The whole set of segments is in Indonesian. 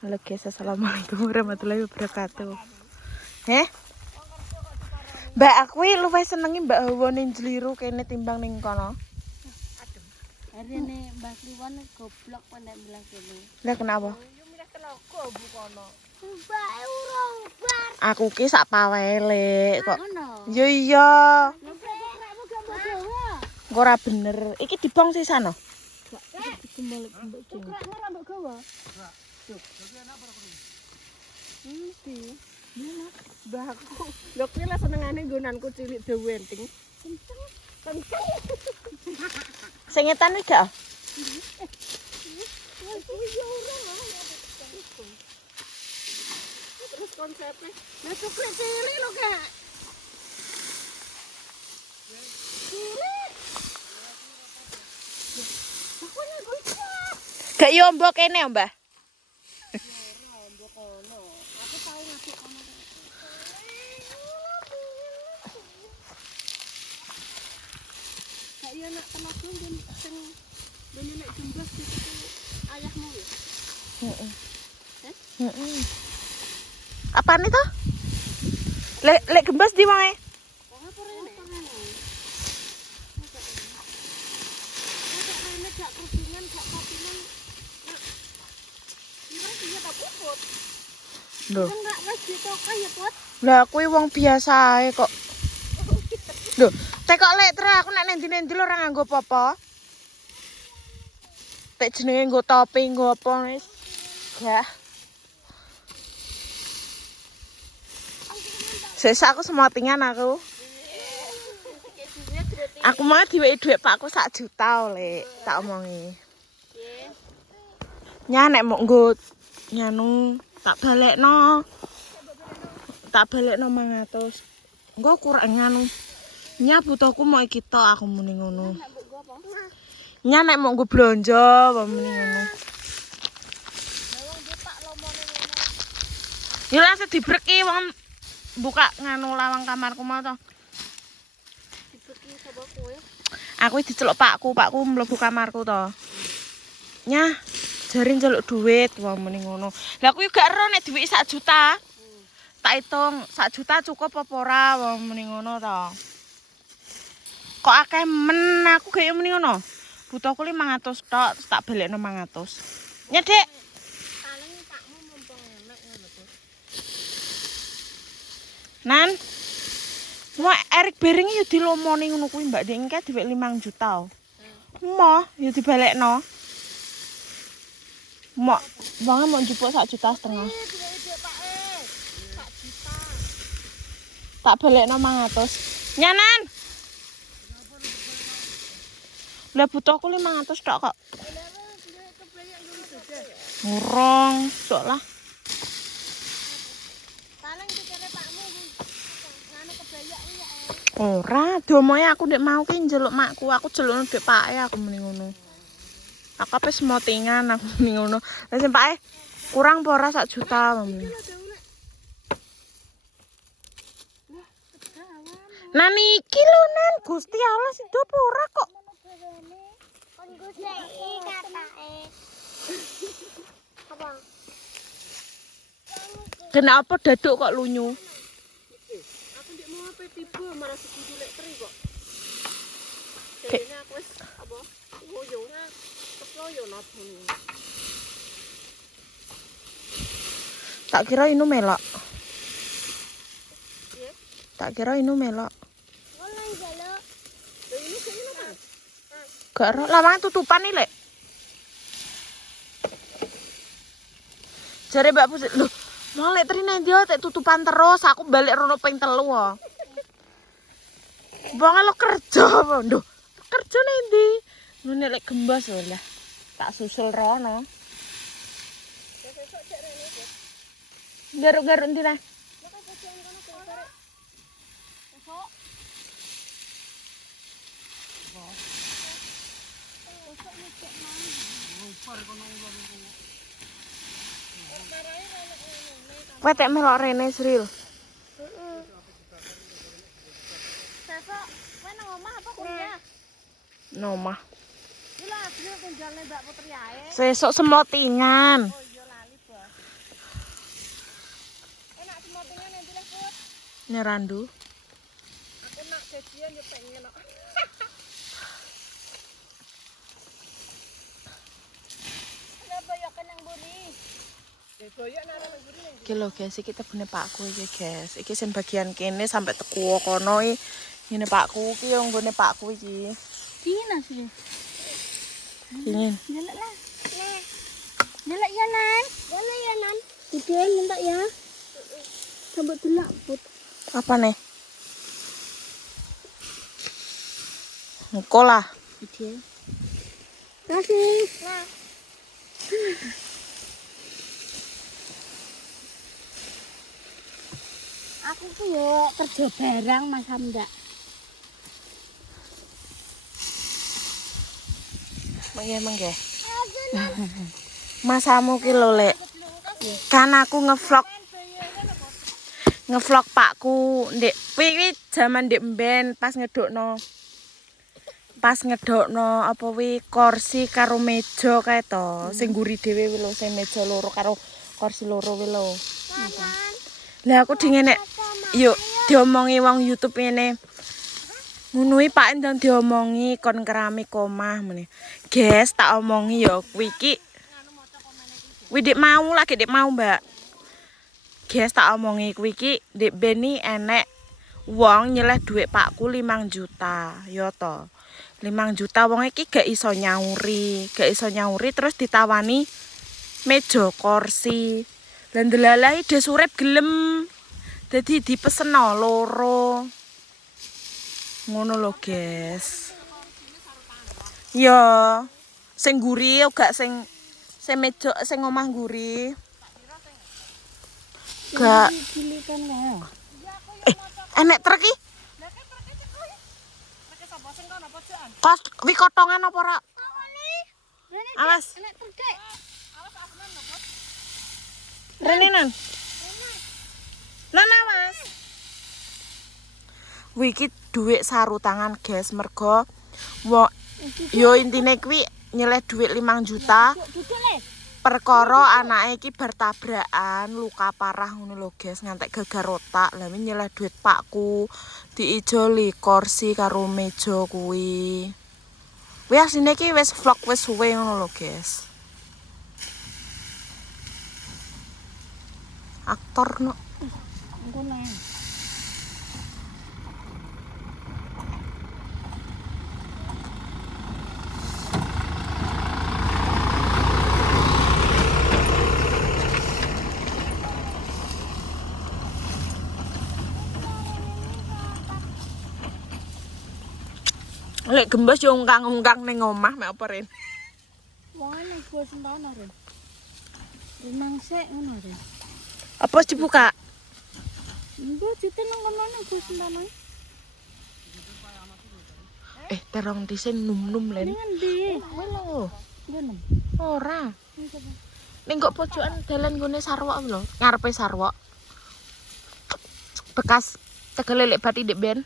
Halo guys, assalamualaikum warahmatullahi wabarakatuh. Heh? Mbak aku luwih senengi Mbak Hawa ning Jliru kene timbang ning kono. Adem. Hari ini Mbak Kliwon goblok pandai bilang kene. Lah kenapa? Yo milih tenaga bu kono. Mbak urung bar. Aku ki sak pawele kok. Ngono. Yo iya. Lho krekmu gak bawa. Engko ora bener. Iki dibong sisano. Gak dikembalik mbak Jeng. Krekmu ora mbok gawa. Iki. Mbah aku. Lho kuwi lah senengane nggonanku cilik dewenting. Kenceng. Kenceng. Sing ngetan iki gak? Terus konsepnya, nah coklat cilik lo kak. Cilik. Aku nih gocap. Gak yo mbok kene, Mbah. Aku tahu ngasih kamu. Kak iya nak tenaga dan sing nenek jembas itu ayahmu ya. Heeh. Heeh. Apaan itu? Lek gembas di wae. Apa rene? Gak kerudungan, gak kopinan. Iya tak puput. Lho. Enggak wis ditokah ya, Pot. Lah kuwi wong biasa ae kok. Lho, tekok lek tra aku nek nendi-nendi ora nganggo apa-apa. Tek jenenge nggo topi, nggo apa wis. Gak. Sesa aku semotingan aku. Aku mau diweki dhuwit pakku 1 juta oleh tak omongi. Nya nek mok nggo nyanu tak balekno. Tak balekno 500. Engko kurang nganu. Nya butuhku mau iki tok aku muni ngono. Nya nek mok nggo blonjo apa muni ngono. Ya langsung dibreki wong buka nganu lawang kamarku mau to. Dibeki sapa kowe? Aku diceluk pakku mlebu kamarku to. Nyah, jare njaluk duit wong muni ngono. Lah aku yo gak ero nek duwit 1 juta. Tak hitung 1 juta cukup apa ora wong muni ngono to. Kok akeh men aku gak yo muni ngono. Butuhku 500 tok terus tak balekno 500. Nyah, Dik. Paling pakmu mumpung enak ngono to. Nan. Mau Erik Bering yo dilomoni ngono kuwi Mbak Dik engke dhuwit 5 juta. Moh yo dibalekno. Mok wonge mau njupuk 1,5 juta. Tak balekno 500. Nyanan. Lah butuhku 500 tok kok. Ngurung, sok lah. Paling pikire pakmu nganu kebayak iya. Ora, domoe aku ndek mau ki njeluk makku, aku jelukno ndek pake aku muni ngono. Aku apa semotingan aku muni ngono. Lah sing pake kurang apa ora 1 juta muni. Nan iki lho Nan, Gusti Allah sing do ora kok. Kon goseki katake. Apa? Kenapa daduk kok lunyu? Aku ndik mau apa tiba marah segitu lek teri kok. Dene aku wis apa? Woyo. Kepoyo nabung. Tak kira inu melok. Piye? Tak kira inu melok. Ngono njaluk. Lho ini sing apa? Gak ero lawangan tutupan iki lek. Jare Mbak Pusi, lho, mau lek trine ndi tek tutupan terus, aku balik rono ping 3 wae. Wong lo kerja apa, Nduk? Kerja ning ndi? Ngene lek gembas lho lah. Tak susul rono. Besok cek rene iki. Garuk-garuk ndi lah? Maka bosan kono kare. Besok. Besok nyecek nang. Lupa kono ulang kono. Marai rene ngene. Kowe tek melok rene Sril. Besok kowe nang omah apa kuliah? Nomah. Lha asline tinggalne Mbak Putri ae. Sesuk semotingan. Oh iya lali, Bos. Nyerandu. Aku nak jajan ya pengen kok. Kenapa ya kan yang buri? Boyok nang nang buri. Iki lho guys, iki tebune pakku iki guys. Iki sing bagian kene sampai teku kono iki. Ngene pakku iki yo nggone pakku iki. Dingin asli. Dingin. Nyelak lah. Nyelak ya Nan. Nyelak ya Nan. Udah nyelak ya. Coba dulu put. Apa nih? Engko lah. Udah. Kasih. Nah. Aku tuh yo kerja barang Mas Hamda. Mengge. Masamu ki lho, Lek. Kan aku ngevlog pakku ndek kuwi jaman ndek mben pas ngedokno apa wi kursi karo meja kae to. Sing nguri dhewe lho, sing meja loro karo kursi loro wi lho. Lah aku dingene yuk diomongi wong YouTube ngene. Ngono iki Pak ndang diomongi kon keramik omah meneh. Guys, tak omongi ya kuwi iki. Kuwi dik mau lagi dik mau, Mbak. Guys, tak omongi kuwi iki dik beni enek wong nyeleh dhuwit Pakku 5 juta, ya to. 5 juta wong iki gak iso nyauri terus ditawani meja kursi. Lah ndelalah des urip gelem. Dadi dipeseno loro. Ngono lho, guys. Ya, sing nguri gak sing meja sing omah nguri. Gak Cilikan ya. enek truk iki. Kos wi kotongan apa ora? Alas. Enak terkek. Renenan. Nana Mas. Wiki duit sarutangan guys mergo yo intine kuwi nyeleh duit 5 juta perkara anake iki bertabrakan luka parah ngono lho guys ngantek gegar otak lha nyeleh duit Pakku diijoli kursi karo meja kuwi asline iki wis vlog wis suwe ngono lho guys aktor no Ngono. Lek gembos yo ungkang-ungkang ning omah mek apa ren. Wong nek gua sentana Ren. Remang sik ngono Ren. Apa wis dibuka? Mbok jute nang kono nek gua sentana. Terong disin num-num len. Ning ndi? Lho, Ngono. ora. Ning kok pojokan dalan nggone Sarwok lho, ngarepe Sarwok. Bekas Tegal Lelek Bathi ndek ben.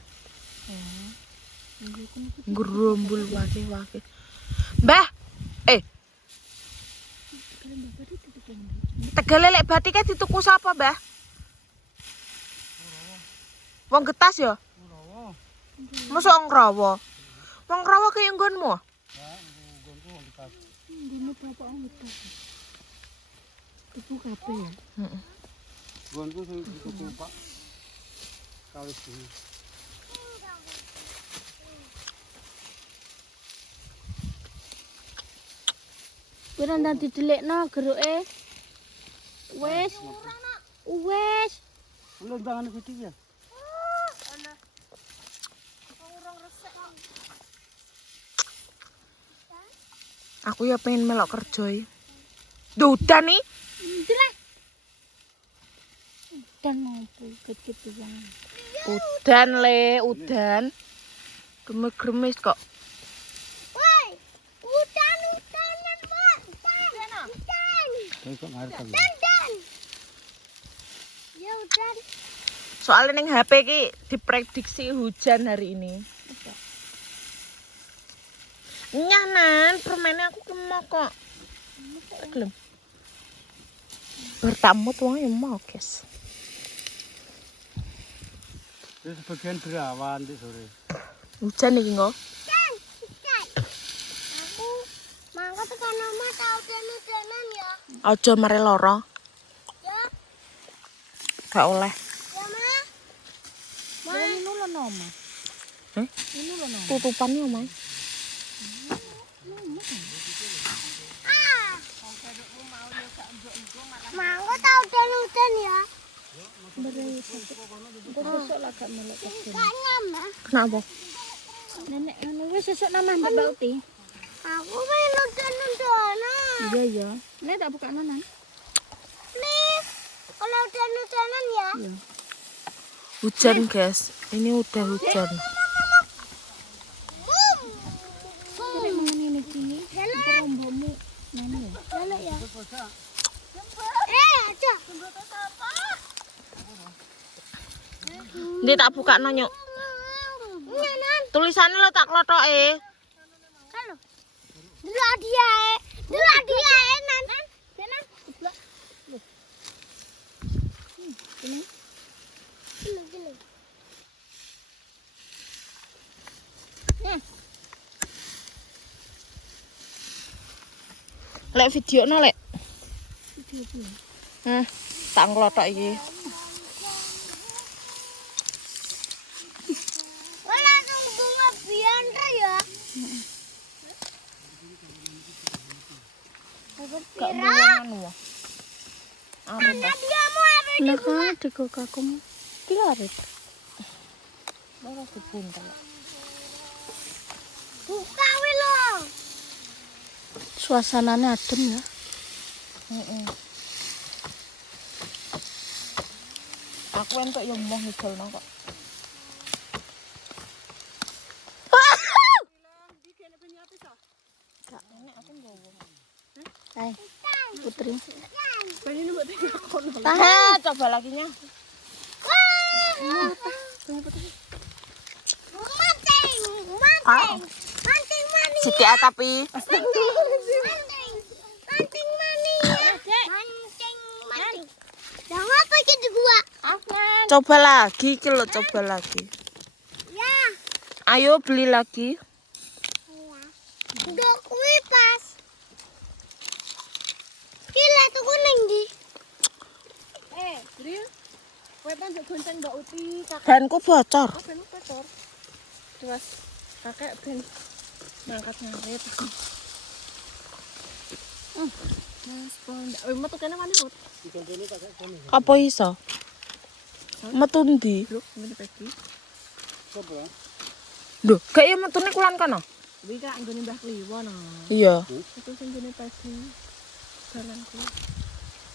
Gerombol wake-wake. Mbah. Tegal Lelek Bathi kae dituku sapa, Mbah? Wong Getas ya? Mosok wong Rawa. Wong Rawa kaya nggonmu? Ngono bapak ngetok. Tuku kabeh ya. Heeh. Gonku sing dituku Pak. Kawis iki. Kuwi nang didelikno geruke. Wis. Wis. Lho ndangane gede ya. Aku ya pengen melok kerja iki. Udan nih. Ndelek. Dan ngopo gede wong. Udan le, udan. Gemes-gemes kok. Woi. Udanan, Mak. Udan. Kok ngarep ta. Dan. Ya udan. Soalnya ning HP ki diprediksi hujan hari ini. Nyanan, permennya aku kemok kok. Gelem. Bertamu tuang ya mau, guys. Terus sebagian berawan di sore. Hujan iki nggo. Aku mangko tekan omah tau udan-udanan ya. Aja mare lara. Ya, Gak oleh. ya Ma. Ma, ini lho nomah. Heh? Ini lho nomah. Tutupan yo, Mas. Mangko tau udan-udan ya. Besok lah gak melek kecil. Gak nyamah. Kenapa? Nenek ngono wis sesuk nambah Mbak Bauti. Aku pengen udan-udanan. Iya ya. Nek tak buka nanan. Nih, kalau udan-udanan ya. Hujan, guys. Ini udah hujan. Nek mengen ini iki. Rombomu nani ya. Lalu ya. Aja. Ndi tak buka nanyuk. Nyanan. Tulisannya lo tak klotoke. Halo. Dulu dia nan. Nan. Geblok. Gini. Lek video no lek. Tak nglotok iki. Wala tunggu ngabian ya. Gak anu. Anak dia mau apa? Nah kan dego kakum. Dilarit. Ora dibuntel. Buka wilo. Suasananya adem ya. Heeh. Aku entuk yo moh ngidelno kok. Hai. Putri. Tahan, coba lagi nya. Manting mani. Siti tapi. Manting mani. Mancing mani. Jangan apa gitu gua. Coba lagi iki lho, coba lagi. Ya. Ayo beli lagi. Udah kuwi pas. Gila tuh kuning di. Bril. Kowe kan njok gonceng Mbak Uti, Banku bocor. ben kotor. Terus kakek ben ngangkat ngarit. Mas pon. Metu kene wani Put. Apa iso? Metu ndi? Lho, ngene pagi. Coba. Lho, gak ya metune kulan kono? Kuwi kak nggone Mbah Kliwon. Iya. Itu sing ngene pagi. Jalanku.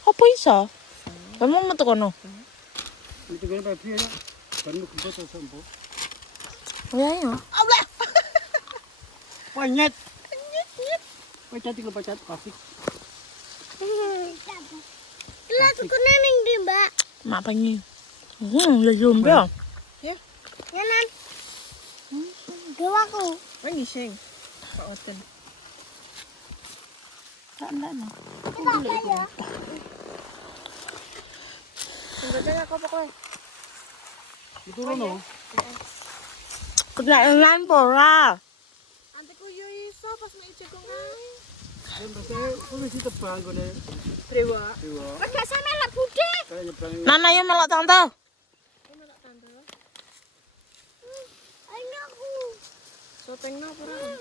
Apa iso? Kamu metu kono? Itu kan babi ya. Ban lu gempot atau sempo. Ya ya. Panyet. Pacat iki pacat plastik. Gila tuh kuning di Mbak. Mak pengen. Ya jombe. Ya nan. Dewaku. Kowe ngising. Kok oten. Tak ndak no. Kenapa ya? Sing gonceng aku apa kowe? Itu rono. Kena elan pora. Antiku yo iso pas nek jegong kae. Yang pakai wis ditebang gone. Dewa. Dewa. Gak sampe lek budhe. Kayak nyebrang. Nana yo melok tante. Ayo aku. Sopengno apa ora?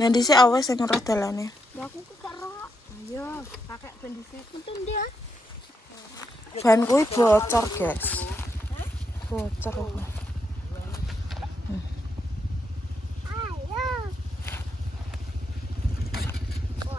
Nah dhisik awes sing ora dalane. Aku gak roh. Ayo, kakek ben dhisik. Untung dia. Ban kuwi bocor, guys. Bocor.